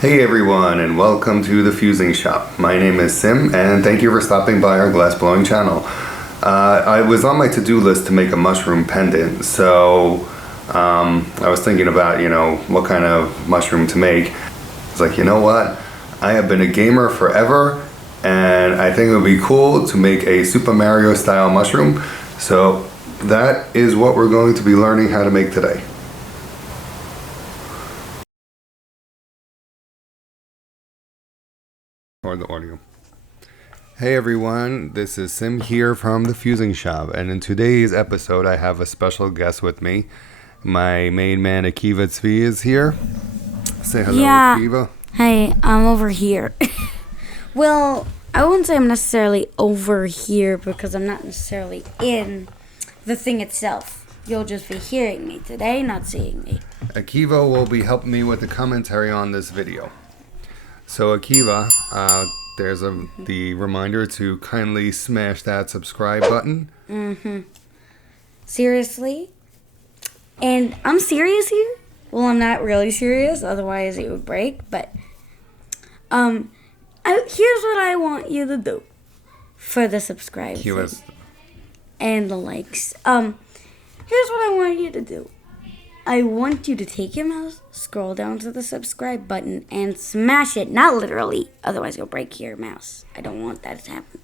Hey everyone, and welcome to the Fusing Shop. My name is Sim, and thank you for stopping by our glass blowing channel. I was on my to-do list to make a mushroom pendant, so I was thinking about, what kind of mushroom to make. I was like, you know what? I have been a gamer forever, and I think it would be cool to make a Super Mario style mushroom. So that is what we're going to be learning how to make today. Or the audio. Hey everyone, this is Sim here from the Fusing Shop, and in today's episode I have a special guest with me. My main man Akiva Tzvi is here. Say hello, Akiva. Hey, I'm over here. Well, I wouldn't say I'm necessarily over here because I'm not necessarily in the thing itself. You'll just be hearing me today, not seeing me. Akiva will be helping me with the commentary on this video. So Akiva, there's the reminder to kindly smash that subscribe button. Seriously? And I'm serious here? Well, I'm not really serious, otherwise it would break, but here's what I want you to do for the subscribes and the likes. Here's what I want you to do. I want you to take your mouse, scroll down to the subscribe button, and smash it. Not literally, otherwise you'll break your mouse. I don't want that to happen.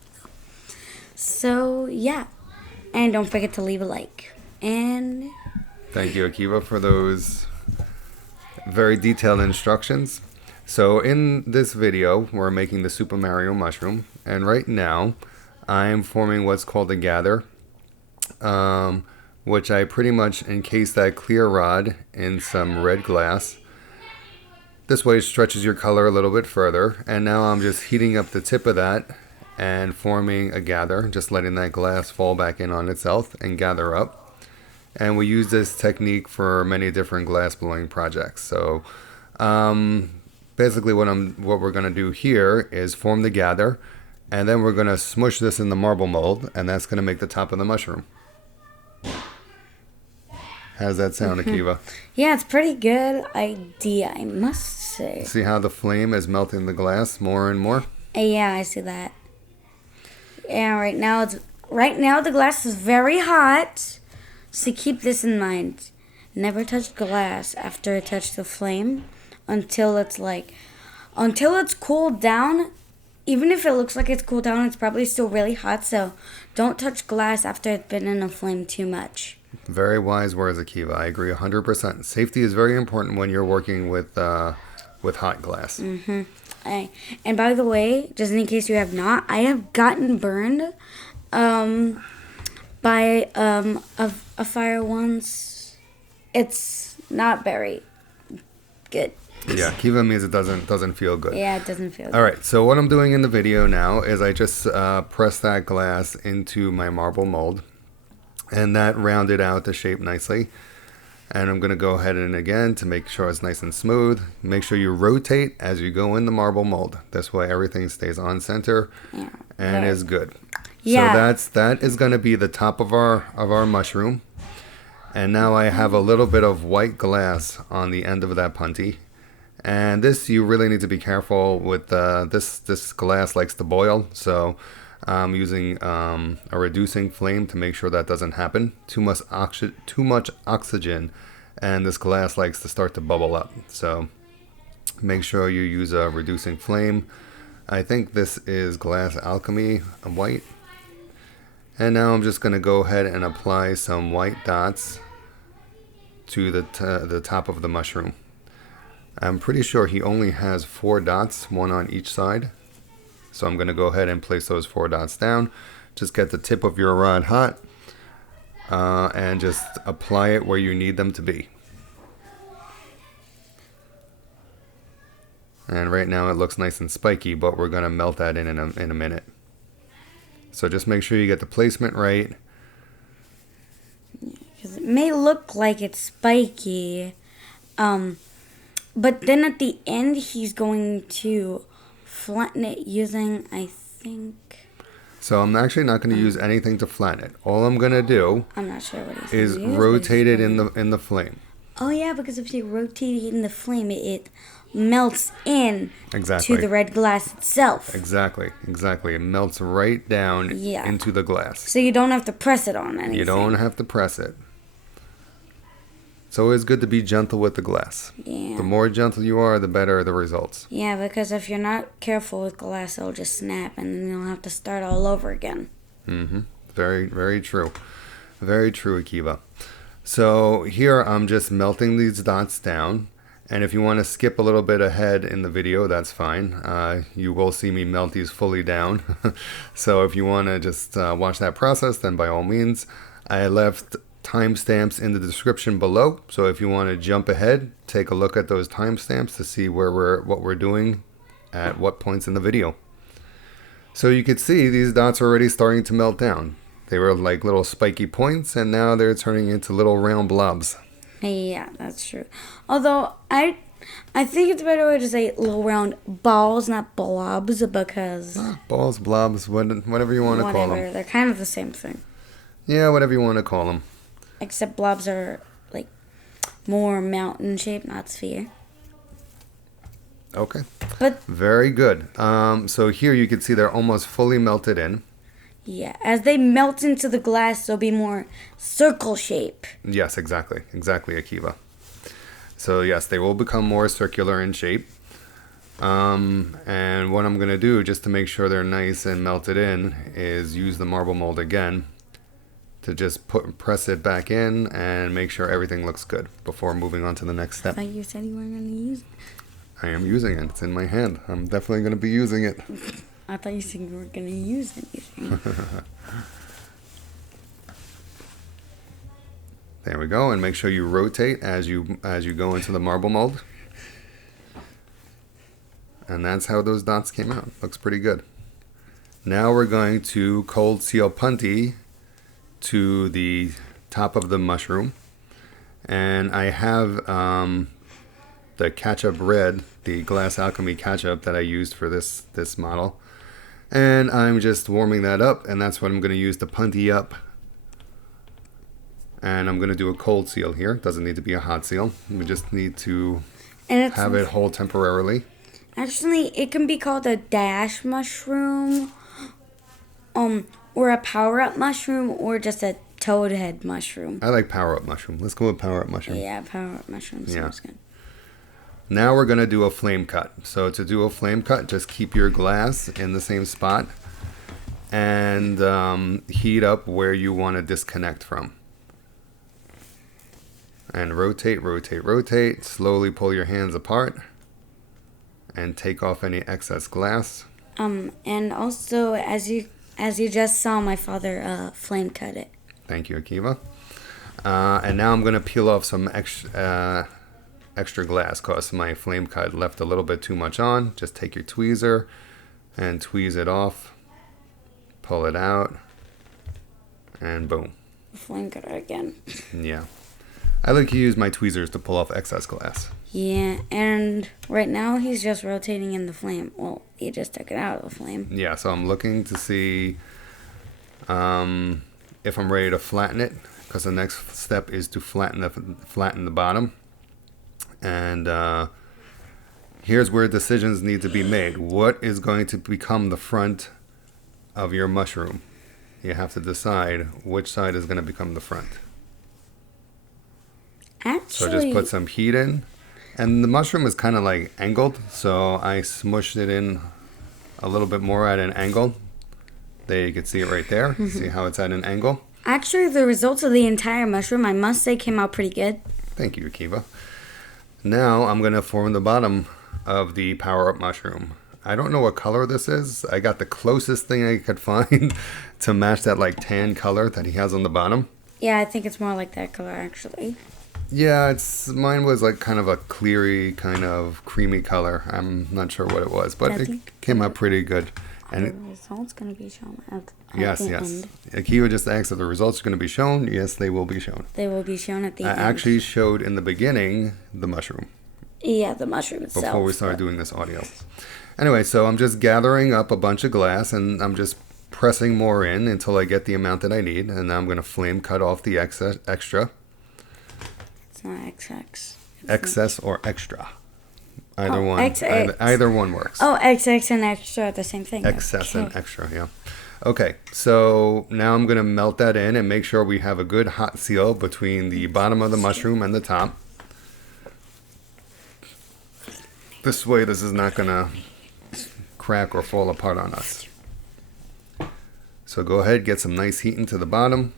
So, yeah. And don't forget to leave a like. And thank you, Akiva, for those very detailed instructions. So in this video, we're making the Super Mario mushroom. And right now, I'm forming what's called a gather. Which I pretty much encase that clear rod in some red glass. This way it stretches your color a little bit further. And now I'm just heating up the tip of that and forming a gather, just letting that glass fall back in on itself and gather up. And we use this technique for many different glass blowing projects. So basically what we're going to do here is form the gather, and then we're going to smush this in the marble mold, and that's going to make the top of the mushroom. How's that sound, Akiva? yeah, it's a pretty good idea, I must say. See how the flame is melting the glass more and more? Yeah, I see that. Yeah, right now the glass is very hot, so keep this in mind. Never touch glass after it touched the flame until it's cooled down. Even if it looks like it's cooled down, it's probably still really hot, so don't touch glass after it's been in a flame too much. Very wise words, Akiva. I agree 100%. Safety is very important when you're working with hot glass. And by the way, just in case you have not, I have gotten burned by a fire once. It's not very good. Yeah, Akiva means it doesn't feel good. Yeah, it doesn't feel good. All right, so what I'm doing in the video now is I just press that glass into my marble mold. And that rounded out the shape nicely. And I'm going to go ahead and again, to make sure it's nice and smooth, make sure you rotate as you go in the marble mold. This way everything stays on center and is good. Yeah. So that is going to be the top of our mushroom. And now I have a little bit of white glass on the end of that punty. And this, you really need to be careful with. This glass likes to boil, so I'm using a reducing flame to make sure that doesn't happen. Too much oxygen, and this glass likes to start to bubble up. So make sure you use a reducing flame. I think this is Glass Alchemy white. And now I'm just going to go ahead and apply some white dots to the top of the mushroom. I'm pretty sure he only has 4 dots, one on each side. So I'm going to go ahead and place those 4 dots down. Just get the tip of your rod hot and just apply it where you need them to be. And right now it looks nice and spiky, but we're going to melt that in a minute. So just make sure you get the placement right. Because it may look like it's spiky, but then at the end he's going to flatten it using, I think. So I'm actually not going to use anything to flatten it. All I'm going to do I'm not sure what is rotate it in the flame. Oh yeah, because if you rotate it in the flame, it melts in Exactly. to the red glass itself. Exactly. It melts right down into the glass. So you don't have to press it on anything. You don't have to press it. It's always good to be gentle with the glass. Yeah. The more gentle you are, the better the results. Yeah, because if you're not careful with glass, it'll just snap and then you'll have to start all over again. Mm-hmm. Very, very true. Very true, Akiva. So here I'm just melting these dots down. And if you want to skip a little bit ahead in the video, that's fine. You will see me melt these fully down. So if you want to just watch that process, then by all means. I left timestamps in the description below. So if you want to jump ahead, take a look at those timestamps to see what we're doing at what points in the video. So you can see these dots are already starting to melt down. They were like little spiky points, and now they're turning into little round blobs. Yeah, that's true. Although I think it's a better way to say little round balls, not blobs, because Balls, blobs, whatever you want to call them. They're kind of the same thing. Yeah, whatever you want to call them. Except blobs are like more mountain shaped, not sphere. Okay. But very good. So here you can see they're almost fully melted in. Yeah, as they melt into the glass, they'll be more circle shape. Yes, exactly, Akiva. So yes, they will become more circular in shape. And what I'm gonna do, just to make sure they're nice and melted in, is use the marble mold again to just press it back in and make sure everything looks good before moving on to the next step. I thought you said you weren't going to use it. I am using it. It's in my hand. I'm definitely going to be using it. I thought you said you weren't going to use anything. There we go. And make sure you rotate as you go into the marble mold. And that's how those dots came out. Looks pretty good. Now we're going to cold seal punty to the top of the mushroom. And I have the ketchup red, the Glass Alchemy ketchup that I used for this model. And I'm just warming that up, and that's what I'm going to use to punty up. And I'm going to do a cold seal here. It doesn't need to be a hot seal. We just need to have it hold temporarily. Actually, it can be called a dash mushroom, or a power-up mushroom, or just a toad head mushroom. I like power-up mushroom. Let's go with power-up mushroom. Yeah, power-up mushroom sounds good. Now we're going to do a flame cut. So to do a flame cut, just keep your glass in the same spot and heat up where you want to disconnect from. And rotate. Slowly pull your hands apart and take off any excess glass. And also, as you just saw, my father flame cut it. Thank you, Akiva. And now I'm going to peel off some extra glass because my flame cut left a little bit too much on. Just take your tweezer and tweeze it off. Pull it out. And boom. Flame cutter again. Yeah. I like to use my tweezers to pull off excess glass. Yeah, and right now he's just rotating in the flame. Well, he just took it out of the flame. Yeah, so I'm looking to see if I'm ready to flatten it, because the next step is to flatten the bottom. And here's where decisions need to be made. What is going to become the front of your mushroom? You have to decide which side is going to become the front. Actually, So just put some heat in. And the mushroom is kind of like angled, so I smushed it in a little bit more at an angle. There, you can see it right there. See how it's at an angle? Actually, the results of the entire mushroom, I must say, came out pretty good. Thank you, Akiva. Now I'm going to form the bottom of the power-up mushroom. I don't know what color this is. I got the closest thing I could find to match that like tan color that he has on the bottom. Yeah, I think it's more like that color, actually. Yeah, mine was like kind of a cleary, kind of creamy color. I'm not sure what it was, but it came out pretty good. And the results going to be shown at yes. the end. Akiva just asked if the results are going to be shown. Yes, they will be shown. They will be shown at the end. I actually showed in the beginning the mushroom. Yeah, the mushroom itself. Before we started doing this audio. Anyway, so I'm just gathering up a bunch of glass, and I'm just pressing more in until I get the amount that I need. And now I'm going to flame cut off the extra. It's not XX. Excess or extra. Either one. XX. Either one works. Oh, XX and extra are the same thing. Excess Okay. and extra, yeah. Okay, so now I'm going to melt that in and make sure we have a good hot seal between the bottom of the mushroom and the top. This way this is not going to crack or fall apart on us. So go ahead, get some nice heat into the bottom.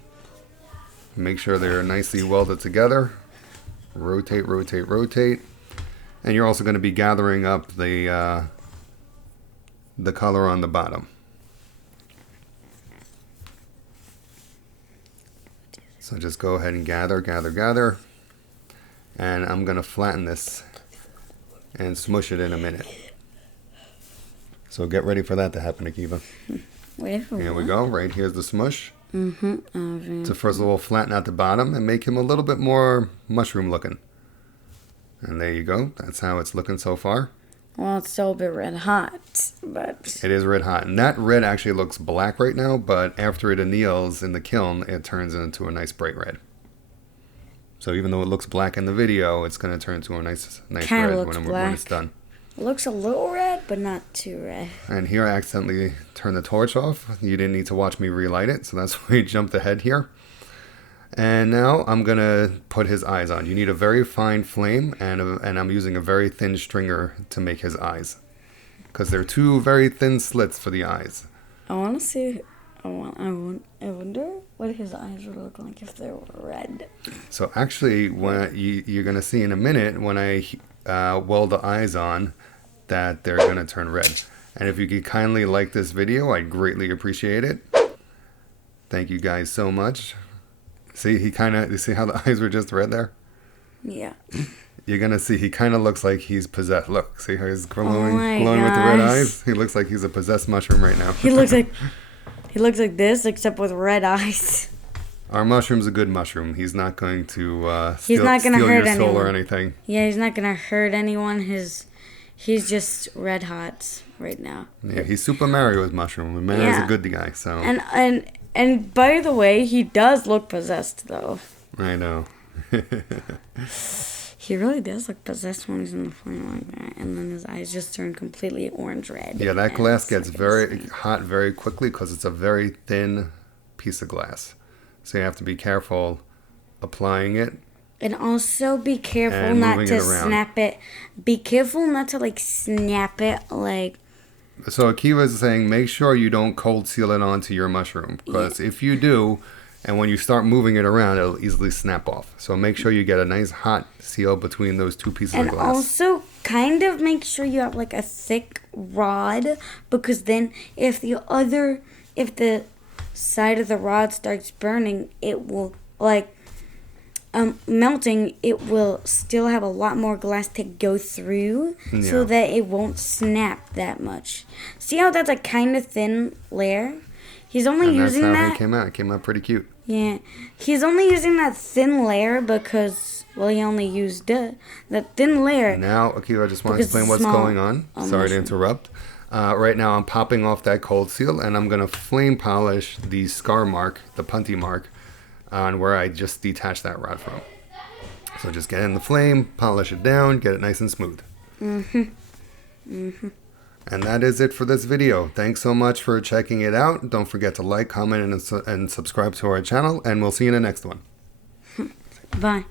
Make sure they're nicely welded together. Rotate, rotate, rotate. And you're also going to be gathering up the color on the bottom. So just go ahead and gather, gather, gather. And I'm going to flatten this and smush it in a minute. So get ready for that to happen, Akiva. Here we go. Right here's the smush. So first of all, flatten out the bottom and make him a little bit more mushroom looking. And there you go. That's how it's looking so far. Well, it's still a bit red hot, but... It is red hot. And that red actually looks black right now, but after it anneals in the kiln, it turns into a nice bright red. So even though it looks black in the video, it's going to turn into a nice Kinda red looks when black. it's done. It looks a little red, but not too red. And here I accidentally turned the torch off. You didn't need to watch me relight it, so that's why we jumped ahead here. And now I'm going to put his eyes on. You need a very fine flame, and I'm using a very thin stringer to make his eyes. Because they're two very thin slits for the eyes. I want to see... I wonder what his eyes would look like if they were red. So actually, when you're going to see in a minute, when I weld the eyes on, that they're going to turn red. And if you could kindly like this video, I'd greatly appreciate it. Thank you guys so much. See, you see how the eyes were just red there? Yeah. You're going to see he kind of looks like he's possessed. Look, see how he's glowing with the gosh. red eyes? He looks like he's a possessed mushroom right now. He looks like this, except with red eyes. Our mushroom's a good mushroom. He's not going to He's not gonna steal hurt your soul anyone. or anything. Yeah, he's not gonna hurt anyone. He's just red hot right now. Yeah, he's Super Mario's mushroom. The man is a Yeah. good guy, so... And by the way, he does look possessed, though. I know. He really does look possessed when he's in the flame like that. And then his eyes just turn completely orange red. Yeah, that And glass it's gets like very hot very quickly because it's a very thin piece of glass. So you have to be careful applying it. And also be careful And not moving to it around. snap it. Be careful not to, like, snap it, like... So Akiva is saying make sure you don't cold seal it onto your mushroom. Because if you do, and when you start moving it around, it'll easily snap off. So make sure you get a nice hot seal between those two pieces And of glass. also kind of make sure you have, like, a thick rod. Because then if the side of the rod starts burning, it will, like... melting, it will still have a lot more glass to go through so that it won't snap that much. See how that's a kind of thin layer? He's only And using that's how that. he came out. It came out pretty cute. Yeah. He's only using that thin layer because, well, he only used that thin layer. Now, Akiva, I just want to Because explain what's small going on. Sorry to interrupt. Right now, I'm popping off that cold seal, and I'm going to flame polish the scar mark, the punty mark, on where I just detached that rod from. So just get in the flame, polish it down, get it nice and smooth. And that is it for this video. Thanks so much for checking it out. Don't forget to like, comment, and subscribe to our channel, and we'll see you in the next one. Bye.